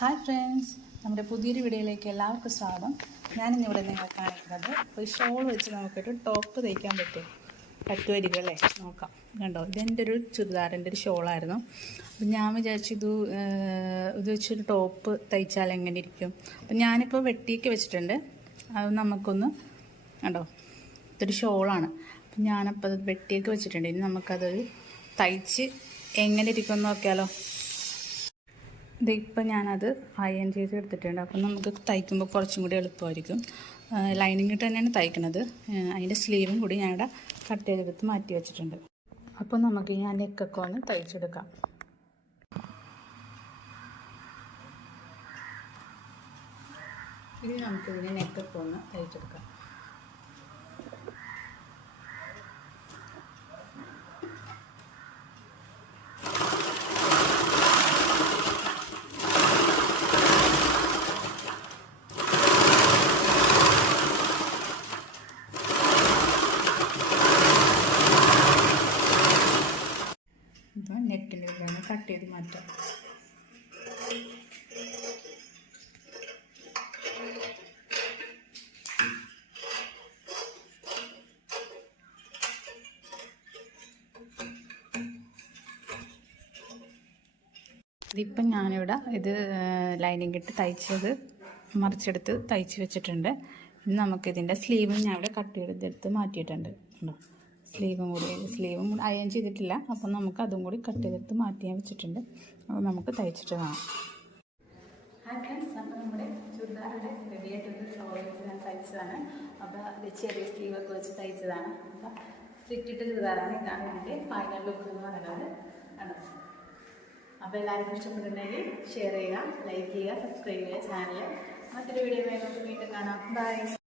Hi friends നമ്മുടെ പുതിയൊരു വീഡിയോയിലേക്ക് എല്ലാവർക്കും സ്വാഗതം. ഞാനിന്നിവിടെ നിങ്ങളെ കാണിക്കുന്നത് ഒരു ഷോൾ വെച്ച് നമുക്കൊരു ടോപ്പ് തയ്ക്കാൻ പറ്റും. പറ്റുമായിരിക്കും അല്ലേ? നോക്കാം. കണ്ടോ? ഇതെന്റെ ഒരു ചുരിദാറിന്റെ ഒരു ഷോളായിരുന്നു അപ്പം ഞാൻ വിചാരിച്ചു ഇത് ഇത് വെച്ചൊരു ടോപ്പ് തയ്ച്ചാൽ എങ്ങനെ ഇരിക്കും? അപ്പം ഞാനിപ്പോൾ വെട്ടിയൊക്കെ വെച്ചിട്ടുണ്ട്. അത് നമുക്കൊന്ന് കണ്ടോ? ഇതൊരു ഷോളാണ് അപ്പം ഞാനപ്പോൾ അത് വെട്ടിയൊക്കെ വെച്ചിട്ടുണ്ട്. ഇനി നമുക്കതൊരു തയ്ച്ച് എങ്ങനെ ഇരിക്കും എന്ന് നോക്കിയാലോ. ഇത് ഇപ്പം ഞാനത് അയൺ ചെയ്ത് എടുത്തിട്ടുണ്ട്. അപ്പം നമുക്ക് തയ്ക്കുമ്പോൾ കുറച്ചും കൂടി എളുപ്പമായിരിക്കും. ലൈനിങ് ഇട്ട് തന്നെയാണ് തയ്ക്കുന്നത് അതിന്റെ സ്ലീവും കൂടി ഞാനിവിടെ കട്ട് ചെയ്തെടുത്ത് മാറ്റി വെച്ചിട്ടുണ്ട്. അപ്പോൾ നമുക്ക് ഞാൻ നെക്കൊക്കെ ഒന്ന് തയ്ച്ചെടുക്കാം. ഇനി നമുക്കിതിനെ നെക്കൊക്കെ ഒന്ന് തയ്ച്ചെടുക്കാം ഇപ്പം ഉള്ളിലാണ് കട്ട് ചെയ്ത് മാറ്റാം. ഇതിപ്പം ഞാനിവിടെ ഇത് ലൈനിങ് ഇട്ട് തയ്ച്ചത് മറിച്ചെടുത്ത് തയ്ച്ച് വെച്ചിട്ടുണ്ട്. ഇനി നമുക്കിതിന്റെ സ്ലീവും ഞാൻ ഇവിടെ കട്ട് ചെയ്തെടുത്ത് മാറ്റിയിട്ടുണ്ട്. ഉണ്ടോ സ്ലീവും കൂടി സ്ലീവും കൂടി അയൺ ചെയ്തിട്ടില്ല. അപ്പം നമുക്ക് അതും കൂടി കട്ട് ചെയ്തെടുത്ത് മാറ്റി വെച്ചിട്ടുണ്ട്. അപ്പോൾ നമുക്ക് തയ്ച്ചിട്ട് കാണാം. ഹായ് ഫ്രണ്ട്സ് വെച്ച് ഞാൻ തയ്ച്ചതാണ്. അപ്പോൾ അത് ചെറിയ സ്ലീവൊക്കെ വെച്ച് തയ്ച്ചതാണ്. അപ്പോൾ സ്റ്റിച്ചിട്ട് ചുരിദാറാണ് ഇതാണ് എന്റെ ഫൈനൽ ലുക്ക് എന്ന് പറയുന്നത് ആണ് അപ്പോൾ എല്ലാവർക്കും ഇഷ്ടപ്പെട്ടിട്ടുണ്ടെങ്കിൽ ഷെയർ ചെയ്യുക ലൈക്ക് ചെയ്യുക സബ്സ്ക്രൈബ് ചെയ്യുക ചാനൽ മറ്റൊരു വീഡിയോ വീണ്ടും കാണാം. ബൈ